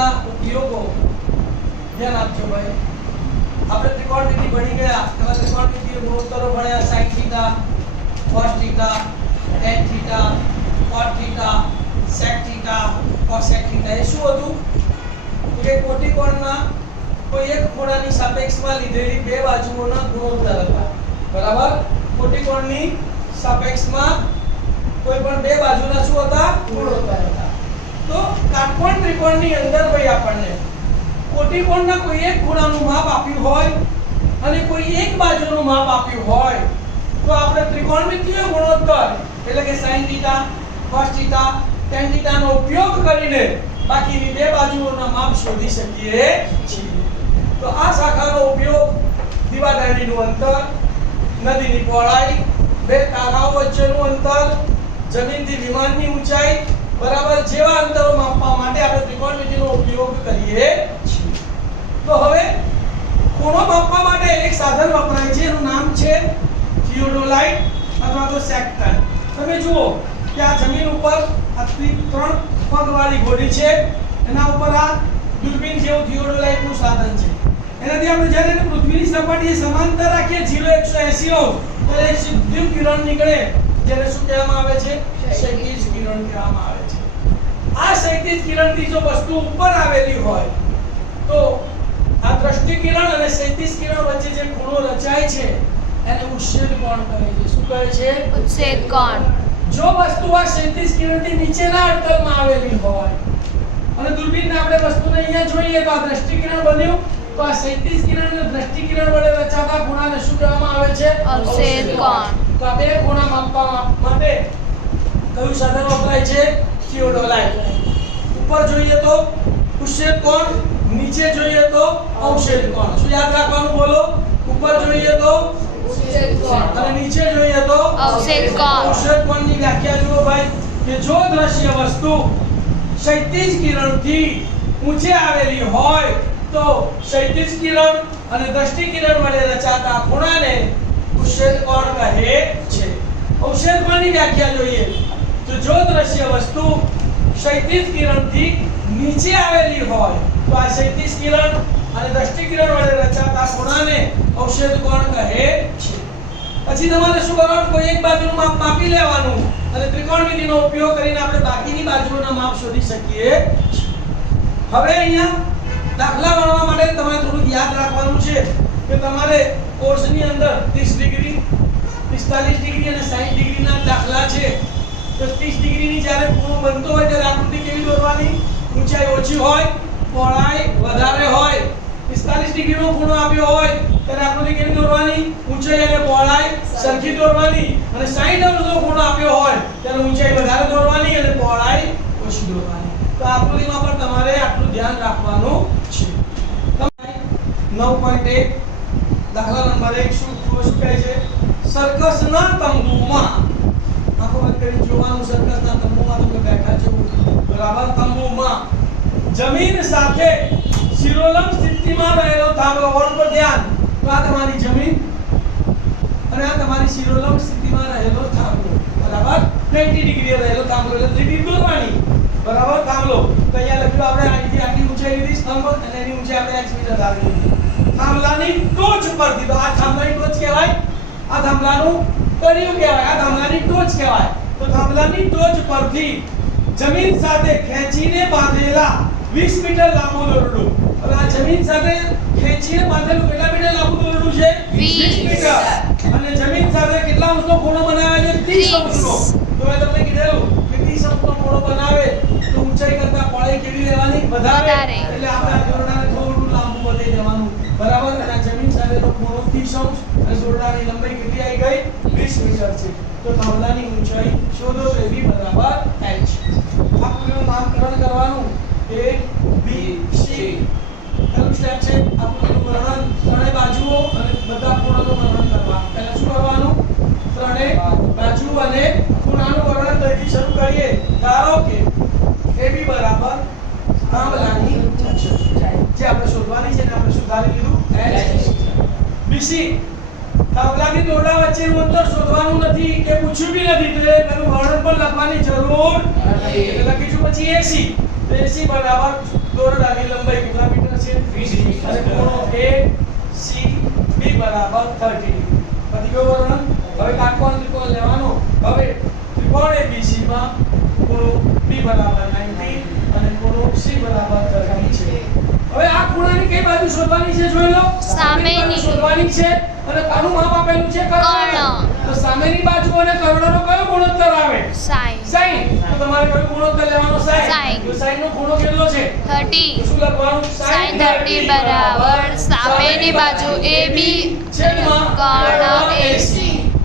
ત્રિકોણમિતિના ઉપયોગો ધ્યાન આપજો ભાઈ. આપણે ત્રિકોણમિતિ ભણી ગયા, એમાં ત્રિકોણમિતિના ગુણોત્તરો ભણ્યા, sin θ, cos θ, tan θ, cot θ, sec θ, cosec θ. એ શું હતું કે કોટિકોણના કોઈ એક ખૂણાની સાપેક્ષમાં લીધેલી બે બાજુઓના ગુણોત્તર હતા. બરાબર? કોટિકોણની સાપેક્ષમાં કોઈ પણ બે બાજુના શું હતા? ગુણોત્તર હતા. તો કાટકોણ ત્રિકોણની અંદર ભાઈ આપણને કોટિકોણના કોઈ એક ખૂણાનું માપ આપ્યું હોય અને કોઈ એક બાજુનું માપ આપ્યું હોય તો આપણે ત્રિકોણમિતિય ગુણોત્તર એટલે કે sin θ, cos θ, tan θ નો ઉપયોગ કરીને બાકીની બે બાજુઓના માપ શોધી શકીએ છીએ. તો આ શાખાનો ઉપયોગ દીવાદાંડીનું અંતર, નદીની પહોળાઈ, બે તારાઓ વચ્ચેનું અંતર, જમીનથી વિમાનની ઊંચાઈ બરાબર જેવા અંતરો માપવા માટે આપણે ત્રિકોણમિતિનો ઉપયોગ કરીએ છીએ. તો હવે ખૂણો માપવા માટે એક સાધન વપરાય છે, એનું નામ છે થિયોડોલાઇટ અથવા તો સેક્ટર. તમે જુઓ કે આ જમીન ઉપર આ ત્રણ પગવાળી ગોળી છે, એના ઉપર આ દૂરબીન જેવું થિયોડોલાઇટનું સાધન છે. એનાથી આપણે જ્યારે પૃથ્વીની સપાટીએ સમાંતર રાખીએ 0-180 તો એક સીધું કિરણ નીકળે જેને શું કહેવામાં આવે છે? ક્ષૈતિજ કિરણ કહેવામાં આવે છે. આ ક્ષૈતિજ કિરણથી જો વસ્તુ ઉપર આવેલી હોય તો આ દ્રષ્ટિ કિરણ અને ક્ષૈતિજ કિરણ વચ્ચે જે ખૂણો રચાય છે એને ઉચ્છેદ કોણ કહે છે. શું કહે છે? ઉચ્છેદ કોણ. જો વસ્તુ આ ક્ષૈતિજ કિરણથી નીચેના અડકલમાં આવેલી હોય અને દૂરબીનને આપણે વસ્તુને અહીંયા જોઈએ તો આ દ્રષ્ટિ કિરણ બન્યું, તો આ ક્ષૈતિજ કિરણ અને દ્રષ્ટિ કિરણ વડે રચાતા ખૂણાને શું કહેવામાં આવે છે? ઉચ્છેદ કોણ. તો આ બે ખૂણા માપવા માટે કયું સાધન વપરાય છે? થિયોડોલાઇટ. ઉપર જોઈએ તો ઉચ્છેદ કોણ, નીચે જોઈએ તો અવક્ષેદ કોણ. શું યાદ રાખવાનું બોલો? ઉપર જોઈએ તો ઉચ્છેદ કોણ અને નીચે જોઈએ તો અવક્ષેદ કોણ. અવક્ષેદ કોણની વ્યાખ્યા જુઓ ભાઈ કે જો દ્રશ્ય વસ્તુ ક્ષૈતિજ કિરણથી ઊંચે આવેલી હોય તો ક્ષૈતિજ કિરણ અને દ્રષ્ટિ કિરણ વડે રચાતા ખૂણાને ઉચ્છેદ કોણ કહે છે. અવક્ષેદ કોણની વ્યાખ્યા જોઈએ તો જો દ્રશ્ય વસ્તુ ક્ષૈતિજ કિરણથી નીચે આવેલી હોય તો આ ક્ષૈતિજ કિરણ અને દ્રષ્ટિ કિરણ વડે રચાતા ખૂણાને અવક્ષેદ કોણ કહે છે. પછી તમારે શું કરવાનું? કોઈ એક બાજુનું માપ માપી લેવાનું અને ત્રિકોણમિતિનો ઉપયોગ કરીને આપણે બાકીની બાજુઓના માપ શોધી શકીએ. હવે અહીંયા દાખલા ગણવા માટે તમારે થોડું યાદ રાખવાનું છે કે તમારે કોર્સની અંદર 30 ડિગ્રી, 45 ડિગ્રી અને 60 ડિગ્રીના દાખલા છે. તો 30 ડિગ્રીની જ્યારે ખૂણો બનતો હોય ત્યારે આકૃતિ કેવી દોરવાની? ઊંચાઈ ઓછી હોય, પહોળાઈ વધારે હોય. 45 ડિગ્રીનો ખૂણો આપ્યો હોય ત્યારે આકૃતિ કેવી દોરવાની? ઊંચાઈ અને પહોળાઈ સરખી દોરવાની. અને 60 અંશનો ખૂણો આપ્યો હોય ત્યારે ઊંચાઈ વધારે દોરવાની અને પહોળાઈ ઓછી દોરવાની. તો આકૃતિમાં પણ તમારે આટલું ધ્યાન રાખવાનું છે. 9.1 દાખલા નંબર 1 શું કહે છે? સર્કસના તંબુમાં, આંખો બંધ કરીને જોવાનું, સર્કસના તંબુમાં તમે બેઠા છો બરાબર, તંબુમાં જમીન સાથે શિરોલંબ સ્થિતિમાં રહેલો થાંભલો. ઓર પર ધ્યાન. તો આ તમારી જમીન અને આ તમારી શિરોલંબ સ્થિતિમાં રહેલો થાંભલો બરાબર. 90 ડિગ્રીએ રહેલો થાંભલો એટલે લીટી દોરવાની બરાબર. થાંભલો તો અહીંયા લખ્યું આપણે અહીંથી આટલી ઊંચાઈ લીધી સ્તંભ અને એની ઊંચાઈ આપણે x મીટર ધારી લીધી. થાંભલાની ટોચ પરથી, તો આ થાંભલાની ટોચ કહેવાય, આ થાંભલાનું તળિયું કહેવાય, આ થાંભલાની ટોચ કહેવાય. તો થાંભલાની ટોચ પરથી જમીન સાથે ખેંચીને બાંધેલા 20 મીટર લાંબુ દોરડું. હવે આ જમીન સાથે ખેંચીને બાંધેલું કેટલા મીટર લાંબુ દોરડું છે? 20 મીટર. અને જમીન સાથે કેટલા અંશનો ખૂણો બનાવે છે? 30 અંશનો. તો મેં તમને કીધેલું કે 30 અંશનો ખૂણો બનાવે તો ઊંચાઈ કરતા પહોળાઈ કેવી લેવાની? વધારે. એટલે આપણે આ દોરડાને થોડું લાંબુ વધારી દેવાનું બરાબર. અને આ જમીન સાથેનો ખૂણો 30 અંશ અને દોરડાની લંબાઈ કેટલી આવી ગઈ? 20 મીટર છે. તો થાંભલાની ઊંચાઈ શોધો તો એવી બરાબર h. આકૃતિનું નામકરણ કરવાનું A B C. પહેલું સ્ટેપ છે આકૃતિનું વર્ણન, ત્રણેય બાજુઓ અને બધા ખૂણાનું વર્ણન કરવા. પહેલા શું કરવાનું? ત્રણેય બાજુ અને ખૂણાનું વર્ણન કરીથી શરૂ કરીએ. ધારો કે AB બરાબર થાંભલાની જે આપણે શોધવાની છે ને આપણે સુધારી લીધું h. BC થાંભલાની દોરડા વચ્ચેનું અંતર શોધવાનું નથી કે પૂછ્યું બી નથી તો એનું વર્ણન પણ લખવાની જરૂર નથી. એટલે લખીશું પછી AC. તો AC બરાબર દોરડાની લંબાઈ કેટલા મીટર છે 20 અને ખૂણો ACB બરાબર 30 ડિગ્રી. પતી ગયું વર્ણન. હવે કાટકોણ ત્રિકોણ લેવાનો. હવે ત્રિકોણ ABC માં ખૂણો B બરાબર 90 અને ખૂણો C બરાબર 30 છે. હવે આ ખૂણાની કઈ બાજુ શોધવાની છે જોઈ લો. સામેની. બાજુ શોધવાની છે અને કોનું માપ આપેલું છે કર્ણ. તો સામેની બાજુ અને કર્ણનો કયો ગુણોત્તર આવે? Sin. sin. તો તમારે કયો ગુણોત્તર લેવાનો? sin. Sin. તો sin નો ખૂણો કેટલો છે? 30. તો શું લખવાનું? Sin 30 બરાબર સામેની બાજુ AB છેદમાં કર્ણ AC.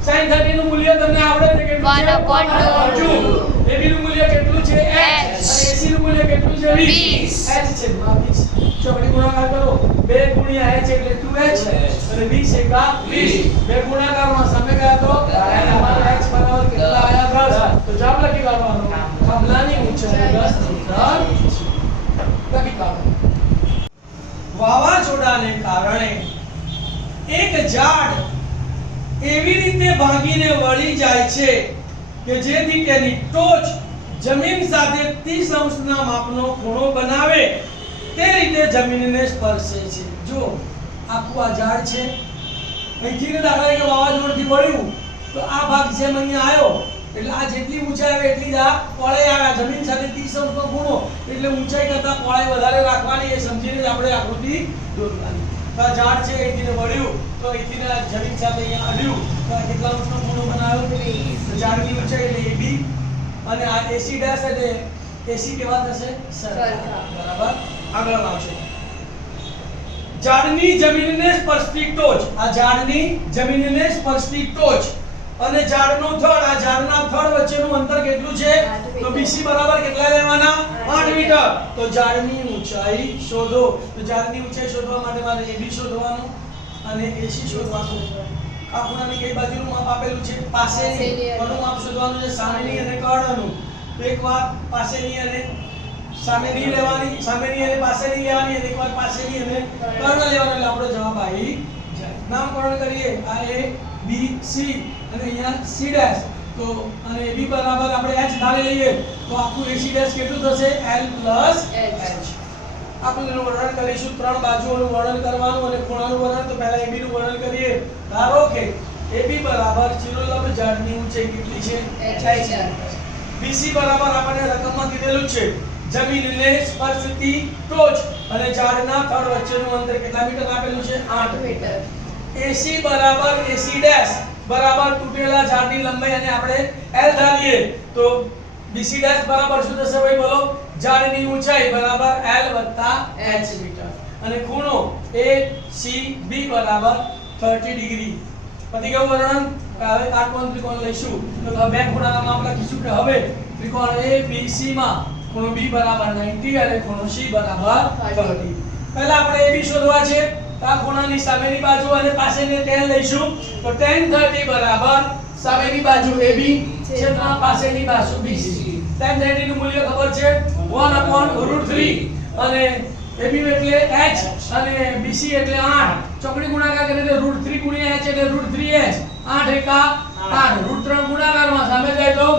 sin 30 નું મૂલ્ય તમને આવડે છે કેટલું છે? 1/2. AB નું મૂલ્ય કેટલું છે? h. અને AC નું મૂલ્ય કેટલું છે? 20. 20. h છેદમાં 20. ચોકડી ગુણાકાર કરો. 2 ગુણ્યા h એટલે 2h અને 20 એકા 20. 2 ગુણાકારમાં સામે ગયા તો તમારા h બરાબર કેટલા આયા? 10. તો જવાબ લખી કાઢવાનો. થાંભલાની ઊંચાઈ 10 મીટર લખી કાઢો. વાવાઝોડાને કારણે એક ઝાડ એવી રીતે ભાંગીને વળી જાય છે કે જેથી તેની ટોચ જમીન સાથે 30 અંશના માપનો ખૂણો બનાવે તે રીતે જમીનને સ્પર્શે છે. જો આખું આ ઝાડ છે, અહીંથી દાખલા તરીકે વાવાઝોડુંથી વળ્યું તો આ ભાગ જેમ અહીંયા આવ્યો એટલે આ જેટલી ઊંચાઈ આવે એટલી જ આ પહોળાઈ આવે. જમીન સાથે 30 અંશનો ખૂણો એટલે ઊંચાઈ કરતાં પહોળાઈ વધારે રાખવાની એ સમજીને જ આપણે આકૃતિ દોરવાની. તો આ ઝાડ છે અહીંથી વળ્યું તો અહીંથી જમીન સાથે અહીંયા આવ્યું તો આ કેટલા અંશનો ખૂણો બનાવ્યો? 30. તો ઝાડની ઊંચાઈ એટલે AB અને આ AC ડેશ એટલે AC કેવા થશે? સરખા. બરાબર. આગળ આવશે. ઝાડની જમીનને સ્પર્શતી ટોચ. આ ઝાડની જમીનને સ્પર્શતી ટોચ અને ઝાડનો થડ, આ ઝાડના થડ વચ્ચેનું અંતર કેટલું છે? તો BC બરાબર કેટલા લેવાના? 8 મીટર. તો ઝાડની ઊંચાઈ શોધો. તો ઝાડની ઊંચાઈ શોધવા માટે મારે AB શોધવાનું અને AC શોધવાનું. આ ખૂણાની કઈ બાજુનું માપ આપેલું છે? પાસેની. કોનું માપ શોધવાનું છે? સામેની અને કર્ણનું. તો એકવાર પાસેની અને સામેની લેવાની, સામેની અને પાસેની લેવાની અને એકવાર પાસેની અને કર્ણ લેવાનો એટલે આપણો જવાબ આવી જાય. નામકરણ કરીએ. આ A B C અને અહીંયા C ડેશ. તો અને AB બરાબર આપણે h ધારી લઈએ તો આખું AC ડેશ કેટલું થશે? L plus h. આપણે એનું વર્ણન કરીશું. ત્રણ બાજુઓનું વર્ણન કરવાનું અને ખૂણાનું વર્ણન. તો પહેલા AB નું વર્ણન કરીએ. ધારો કે AB બરાબર ચિરોલંબ ઝાડની ઊંચાઈ કેટલી છે? h. BC બરાબર આપણને રકમમાં કીધેલું છે જમીનને સ્પર્શતી ટોચ અને ઝાડના થડ વચ્ચેનું અંતર કેટલા મીટર આપેલું છે? 8 મીટર. AC બરાબર AC ડેશ બરાબર તૂટેલા ઝાડની લંબાઈ અને આપણે L ધારીએ તો BC ડેશ બરાબર શું થશે ભાઈ બોલો? ઝાડની ઊંચાઈ બરાબર L વત્તા h મીટર અને ખૂણો ACB બરાબર 30 ડિગ્રી. પતી ગયું વર્ણન. હવે કાટકોણ ત્રિકોણ લઈશું. તો બે ખૂણાના માપ લખીશું કે હવે ત્રિકોણ ABC માં ખૂણો B બરાબર 90 અને ખૂણો C બરાબર 30. પહેલા આપણે AB શોધવા છે. આ ખૂણાની સામેની બાજુ અને પાસેની tan લઈશું. તો tan 30 બરાબર સામેની બાજુ AB છેદમાં પાસેની બાજુ BC. tan 30 નું મૂલ્ય ખબર છે 1/√3 અને AB એટલે h અને BC એટલે 8. ચોકડી ગુણાકાર કરીએ તો √3 ગુણ્યા h એટલે √3h. 8 એકા 8. √3 ગુણાકારમાં સામે જાય તો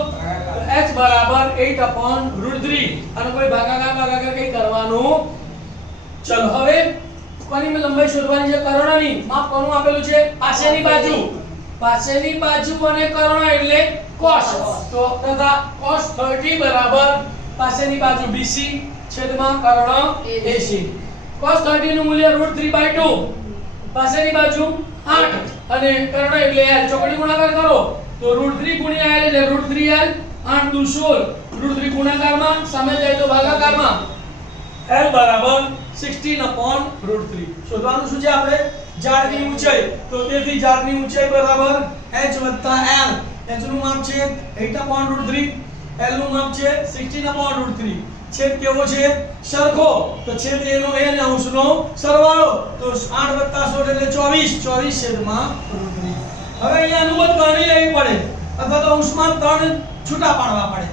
h બરાબર 8/√3 અને કોઈ ભાગાકાર કઈ કરવાનું. ચલો હવે કોની લંબાઈ શોધવાની છે? કર્ણની. માપ કોનું આપેલું છે? પાસેની બાજુ. પાસેની બાજુ અને કર્ણ એટલે cos. તો તથા cos 30 બરાબર પાસેની બાજુ BC છેદમાં કર્ણ AC. cos 30 નું મૂલ્ય √3/2. પાસેની બાજુ 8 અને કર્ણ એટલે L. ચોકડી ગુણાકાર કરો તો √3 ગુણ્યા L એટલે √3L. 8 દુ 16. √3 ગુણાકારમાં સામે જાય તો ભાગાકારમાં L બરાબર 16/√3. શોધવાનું શું છે આપણે? ઝાડની ઊંચાઈ. તો તેથી ઝાડની ઊંચાઈ બરાબર h વત્તા L. h નું માપ છે 8/√3. L નું માપ છે 16/√3. છેદ કેવો છે? સરખો. તો છેદ એનો a ને અંશનો સરવાળો. તો 8 વત્તા 16 એટલે 24. 24 છેદમાં √3. હવે અહીંયા અનુબંધ ગણી લેવી પડે અથવા તો અંશમાં 3 છૂટા પાડવા પડે.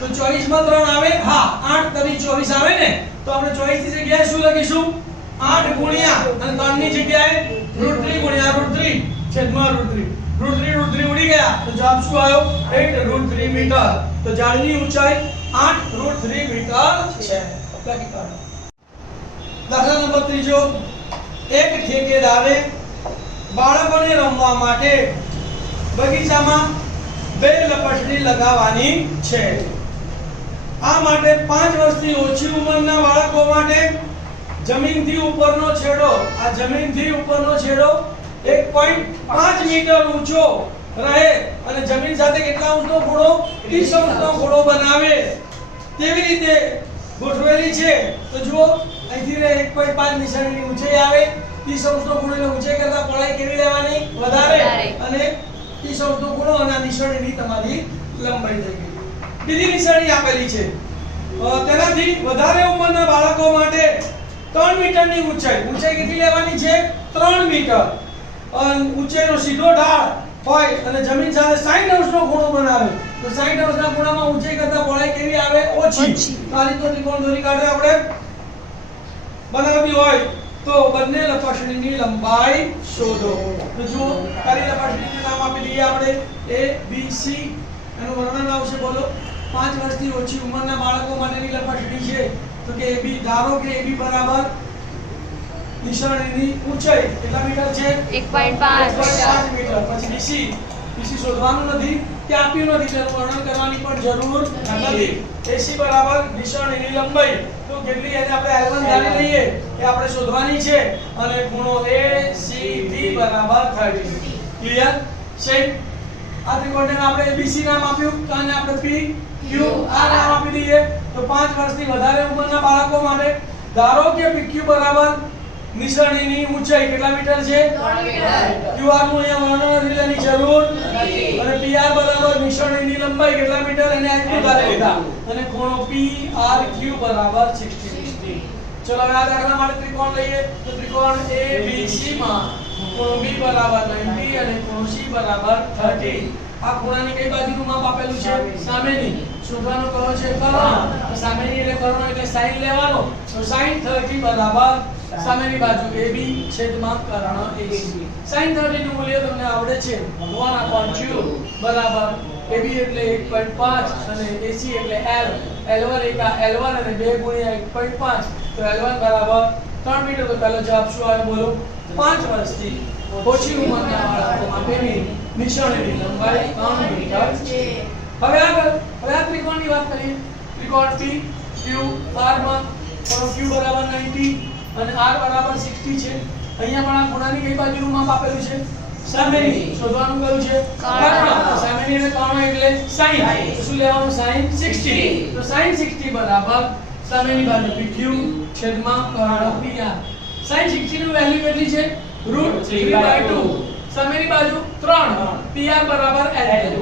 તો 24 માં 3 આવે. હા 8 તરી 24 આવે ને. તો આપણે 24 ની જગ્યાએ શું લખીશું? 8 ગુણ્યા અને 3 ની જગ્યાએ √3 ગુણ્યા √3 છેદમાં √3. √3 ઉડી ગયા તો જવાબ શું આવ્યો? 8√3 મીટર. તો ઝાડની ઊંચાઈ 8√3 મીટર છે. લખી કાઢો. દાખલા નંબર 3 એક ઠેકેદારે બાળકોને રમવા માટે બગીચામાં બેલપટડી લગાવવાની છે. આ માટે 5 વર્ષથી ઓછી ઉંમરના બાળકો માટે જમીનથી ઉપરનો છેડો 1.5 મીટર ઊંચો રહે અને જમીન સાથે કેટલા અંશનો ખૂણો 30 અંશનો ખૂણો બનાવે તેવી રીતે ગોઠવેલી છે. તો જુઓ અહીંથી 1.5 નિશાનીની ઊંચાઈ આવે, 30 અંશનો ખૂણો એટલે ઊંચાઈ કરતા પહોળાઈ કેવી લેવાની વધારે અને 30 અંશનો ખૂણો અને આ નિશાનીની તમારી લંબાઈ થઈ ગઈ. બીજી નિશાની આપેલી છે તેનાથી વધારે ઉંમરના બાળકો માટે 3 મીટરની ઊંચાઈ કેટલી લેવાની છે 3 મીટર ઊંચાઈનો સીધો ઢાળ હોય અને જમીન સાથે 60 અંશનો ખૂણો બનાવે તો 60 અંશના ખૂણામાં ઊંચાઈ કરતા પહોળાઈ કેવી આવે ઓછી. આ રીતનો ત્રિકોણ દોરી કાઢે આપણે બનાવવી હોય તો બંને લંબચોરસની લંબાઈ શોધો. તો જુઓ પહેલી લંબચોરસનું નામ આપી દઈએ આપણે A B C એનું વર્ણન આવશે. બોલો 5 વર્ષથી ઓછી ઉંમરના બાળકો માટેની લંબચોરસ છે તો કે AB ધારો કે AB બરાબર નિશાનીની ઊંચાઈ કેટલા મીટર છે 1.5 મીટર. પછી BC શોધવાનું નથી કે આપ્યું નથી તેનું વર્ણન કરવાની પણ જરૂર નથી. AC બરાબર નિશાનીની લંબાઈ તો કેટલી એને આપણે L1 ધારી લઈએ એ આપણે શોધવાની છે અને ખૂણો ACB બરાબર 30. ક્લિયર છે. આ ત્રિકોણને આપણે ABC નામ આપ્યું અને આપણે PQR નામ આપી દઈએ તો 5 વર્ષથી વધારે ઉંમરના બાળકો માટે ધારો કે PQ બરાબર નિશાનીની ઊંચાઈ કેટલા મીટર છે 3 મીટર. QR નું અહીંયા વર્ણન લેવાની જરૂર નથી અને PR બરાબર નિશાનીની લંબાઈ કેટલા મીટર એને આટલું ધારી લીધા અને ખૂણો PRQ બરાબર 60. ચલો હવે આ દાખલા માટે ત્રિકોણ લઈએ તો ત્રિકોણ ABC માં ખૂણો B બરાબર 90 અને ખૂણો C બરાબર 30. આ ખૂણાની કઈ બાજુનું માપ આપેલું છે સામેની. શોધવાનો કયો છે કર્ણ. સામેની એટલે કર્ણ એટલે sin લેવાનો તો sin 30 બરાબર સામેની બાજુ AB છેદમાં કર્ણ AC. sin 30 નું મૂલ્ય તમને આવડે છે 1/2 બરાબર AB એટલે 1.5 અને AC એટલે L. L1 એકા L1 અને 2 ગુણ્યા 1.5 તો L1 બરાબર 3 મીટર. તો પહેલો જવાબ શું આવે બોલો 5 વર્ષથી ઓછી ઉંમરના બાળકો માટેની નિશાનીની લંબાઈ 3 મીટર છે. હવે આ ત્રિકોણની વાત કરીએ. ત્રિકોણ PQR માં ખૂણો Q બરાબર 90 અને R બરાબર 60 છે. અહીંયા પણ આ ખૂણાની કઈ બાજુનું માપ આપેલું છે સામેની. શોધવાનું કયું છે કર્ણ. સામેની એટલે કર્ણ એટલે sin. શું લેવાનું sin 60. તો sin 60 બરાબર સામેની બાજુ PQ છેદમાં કર્ણ PR. sin 60 નું વેલ્યુ કેટલી છે √3/2. સામેની બાજુ 3 PR બરાબર L2.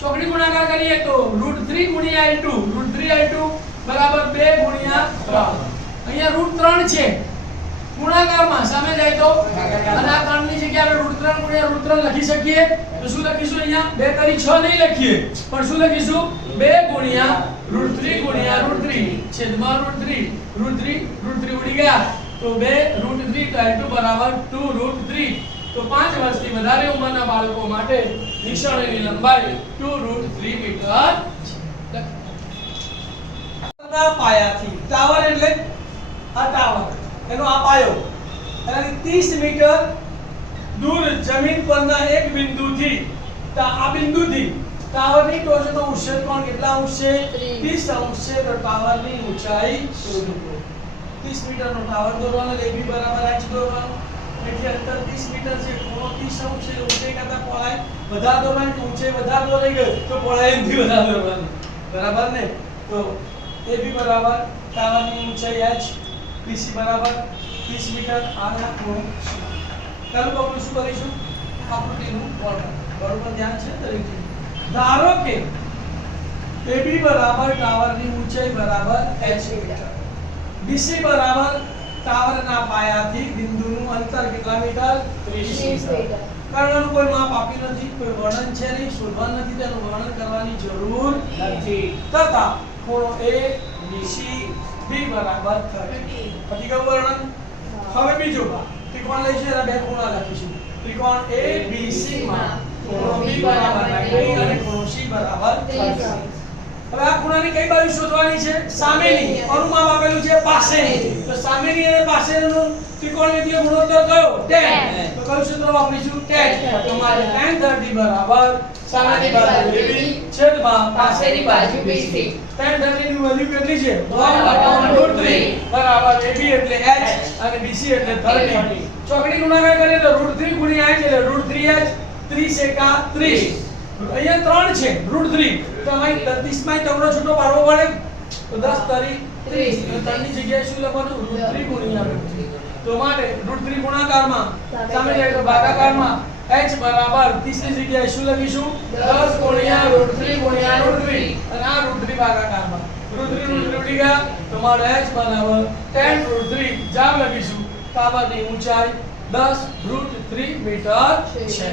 ચોકડી ગુણાકાર કરીએ તો √3 ગુણ્યા L2 √3 L2 બરાબર 2 ગુણ્યા 3. અહીંયા √3 છે ગુણાકારમાં સામે જાય તો અને આ 3 ની જગ્યાએ √3 ગુણ્યા √3 લખી શકીએ તો શું લખીશું અહીંયા 2 તારી 6 નહીં લખીએ પણ શું લખીશું 2 ગુણ્યા √3 ગુણ્યા √3 છેદમાં √3 ઉડી ગયા તો 2 √3 તો L2 બરાબર 2 √3. તો 5 વર્ષથી વધારે ઉંમરના બાળકો માટે નિશાનીની લંબાઈ 2 √3 મીટર છે. પાયાથી ટાવર એટલે આ ટાવર એનો આ પાયો એનાથી 30 મીટર દૂર જમીન પરના એક બિંદુથી આ બિંદુથી ટાવરની ટોચનો ઉચ્ચકોણ કેટલા અંશ છે 30 અંશ છે. તો ટાવરની ઊંચાઈ શોધો. 30 મીટરનો ટાવર દોરવાનો AB બરાબર h દોરવાનો એટલે અંતર 30 મીટર છે ખૂણો 30 અંશ છે. ઊંચાઈ કરતા પહોળાઈ વધારે દોરવાની તો ઊંચાઈ વધારે દોરાઈ ગઈ તો પહોળાઈ એમથી વધારે દોરવાની બરાબર ને. તો AB બરાબર ટાવરની ઊંચાઈ h BC બરાબર 30 મીટર આના ખૂણો ચાલો આપણે શું કરીશું આકૃતિનું વર્ણન બરોબર ધ્યાન છે દરેક ચીજ. ધારો કે AB બરાબર ટાવરની ઊંચાઈ બરાબર h મીટર BC બરાબર ટાવરના પાયાથી બિંદુનું અંતર કેટલા મીટર 30 મીટર. કર્ણનું કોઈ માપ આપ્યું નથી કોઈ વર્ણન છે નહીં શોધવાનું નથી તેનું વર્ણન કરવાની જરૂર નથી તથા ખૂણો ABCD બરાબર 30. પછી કયું વર્ણન. હવે બીજો ત્રિકોણ લઈશું એના બે ખૂણા લખીશું. ત્રિકોણ ABC માં ખૂણો B બરાબર 90 અને ખૂણો C બરાબર 30. હવે આ ખૂણાની કઈ બાજુ શોધવાની છે? સામેની. કોનું માપ આપેલું છે? પાસેની. તો સામેની અને પાસેનું ત્રિકોણમિતિય ગુણોત્તર કયો? tan. તો કયું સૂત્ર વાપરીશું? tan. તો મારે tan 30 બરાબર સામેની બાજુ AB છેદમાં પાસેની બાજુ BC. tan 30 ની વેલ્યુ કેટલી છે? 1/√3 બરાબર AB એટલે h અને BC એટલે 30. ચોકડી ગુણાકાર કરીએ તો √3 ગુણ્યા h એટલે √3h 30 એકા 30. અહીંયા 3 છે √3 તો અહીં 30 માં તગડો છૂટો પાડવો પડે તો 10 તરી 30 તો 3 ની જગ્યાએ શું લખવાનું? √3 ગુણ્યા √3. તો માટે √3 ગુણાકારમાં સામે જાય તો ભાગાકારમાં h બરાબર 30 ની જગ્યાએ શું લખીશું? 10 ગુણ્યા √3 ગુણ્યા √3 અને આ √3 ભાગાકારમાં √3 ઉડી ગયા તો મારે h બરાબર tan √3 જવાબ લખીશું. કાબાની ઊંચાઈ 10 √3 મીટર છે.